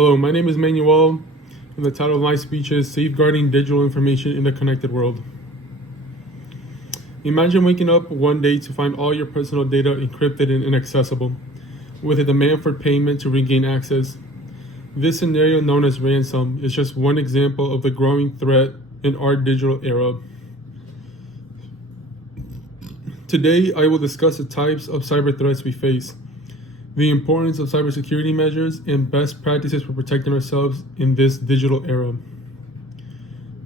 Hello, my name is Manuel, and the title of my speech is Safeguarding Digital Information in the Connected World. Imagine waking up one day to find all your personal data encrypted and inaccessible, with a demand for payment to regain access. This scenario, known as ransom, is just one example of the growing threat in our digital era. Today, I will discuss the types of cyber threats we face, the importance of cybersecurity measures, and best practices for protecting ourselves in this digital era.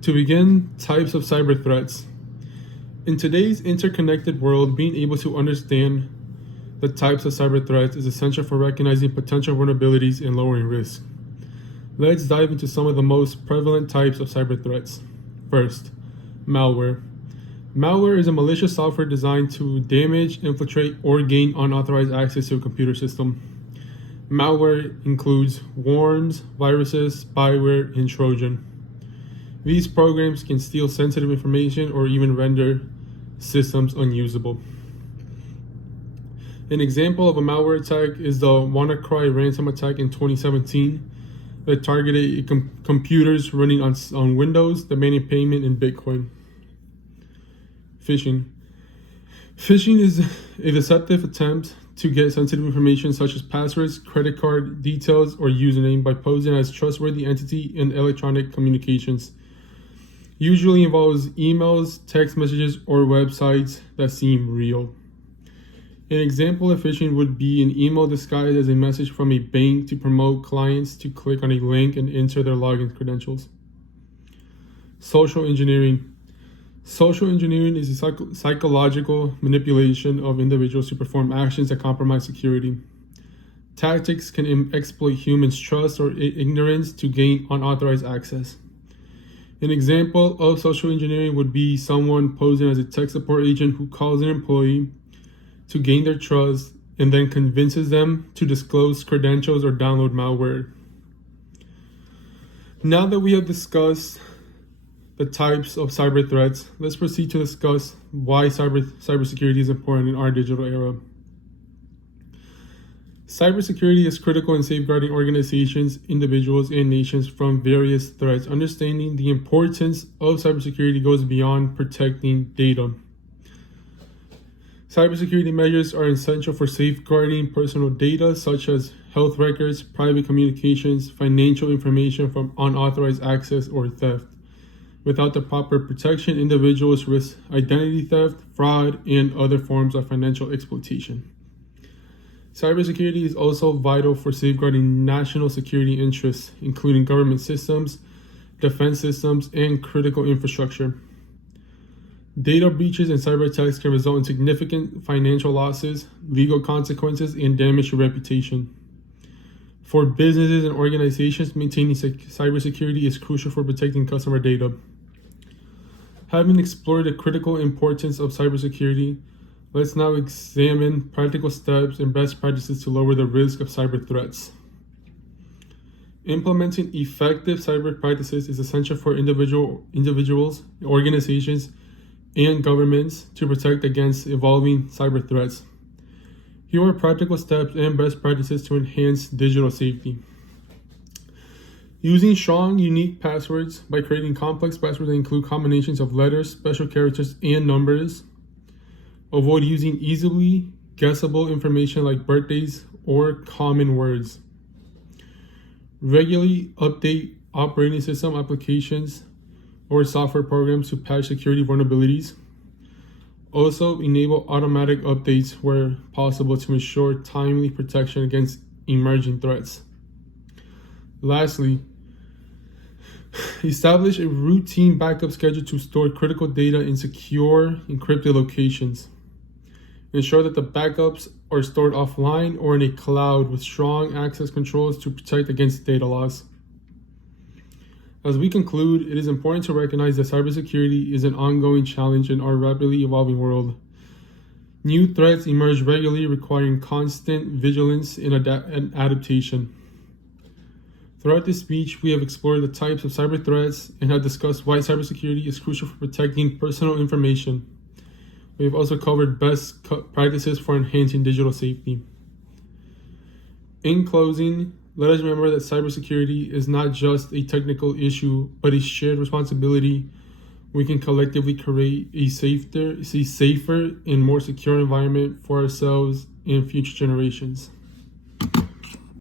To begin, types of cyber threats. In today's interconnected world, being able to understand the types of cyber threats is essential for recognizing potential vulnerabilities and lowering risk. Let's dive into some of the most prevalent types of cyber threats. First, malware. Malware is a malicious software designed to damage, infiltrate, or gain unauthorized access to a computer system. Malware includes worms, viruses, spyware, and Trojan. These programs can steal sensitive information or even render systems unusable. An example of a malware attack is the WannaCry ransom attack in 2017 that targeted computers running on Windows, demanding payment in Bitcoin. Phishing. Phishing is a deceptive attempt to get sensitive information such as passwords, credit card details, or username by posing as trustworthy entity in electronic communications. Usually involves emails, text messages, or websites that seem real. An example of phishing would be an email disguised as a message from a bank to promote clients to click on a link and enter their login credentials. Social engineering. Social engineering is a psychological manipulation of individuals to perform actions that compromise security. Tactics can exploit humans' trust or ignorance to gain unauthorized access. An example of social engineering would be someone posing as a tech support agent who calls an employee to gain their trust and then convinces them to disclose credentials or download malware. Now that we have discussed the types of cyber threats, let's proceed to discuss why cybersecurity is important in our digital era. Cybersecurity is critical in safeguarding organizations, individuals, and nations from various threats. Understanding the importance of cybersecurity goes beyond protecting data. Cybersecurity measures are essential for safeguarding personal data such as health records, private communications, financial information from unauthorized access or theft. Without the proper protection, individuals risk identity theft, fraud, and other forms of financial exploitation. Cybersecurity is also vital for safeguarding national security interests, including government systems, defense systems, and critical infrastructure. Data breaches and cyber attacks can result in significant financial losses, legal consequences, and damage to reputation. For businesses and organizations, maintaining cybersecurity is crucial for protecting customer data. Having explored the critical importance of cybersecurity, let's now examine practical steps and best practices to lower the risk of cyber threats. Implementing effective cyber practices is essential for individuals, organizations, and governments to protect against evolving cyber threats. Here are practical steps and best practices to enhance digital safety. Using strong, unique passwords by creating complex passwords that include combinations of letters, special characters, and numbers. Avoid using easily guessable information like birthdays or common words. Regularly update operating system applications or software programs to patch security vulnerabilities. Also, enable automatic updates where possible to ensure timely protection against emerging threats. Lastly, establish a routine backup schedule to store critical data in secure, encrypted locations. Ensure that the backups are stored offline or in a cloud with strong access controls to protect against data loss. As we conclude, it is important to recognize that cybersecurity is an ongoing challenge in our rapidly evolving world. New threats emerge regularly, requiring constant vigilance and adaptation. Throughout this speech, we have explored the types of cyber threats and have discussed why cybersecurity is crucial for protecting personal information. We have also covered best practices for enhancing digital safety. In closing, Let us remember that cybersecurity is not just a technical issue, but a shared responsibility. We can collectively create a safer and more secure environment for ourselves and future generations.